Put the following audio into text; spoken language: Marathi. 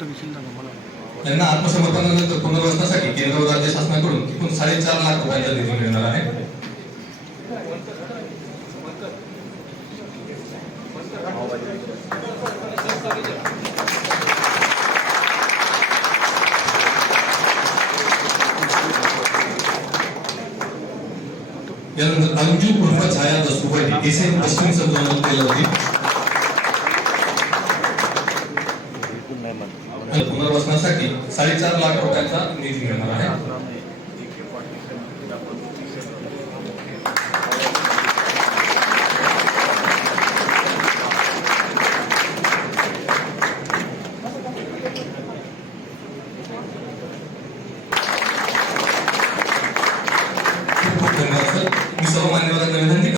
त्यांना आत्मसमर्पणानंतर पुनर्वसनासाठी केंद्र व राज्य शासनाकडून एकूण साडेचार लाख रुपयांचा निधी मिळणार आहे. यानंतर अंजू उर्फ छाया दसुभाई एस एम पश्चिम संचालन केलं होती पुनर्वसनासाठी साडेचार लाख रुपयांचा निधी मिळणार आहे. मी सर्व मान्यवरांना विनंती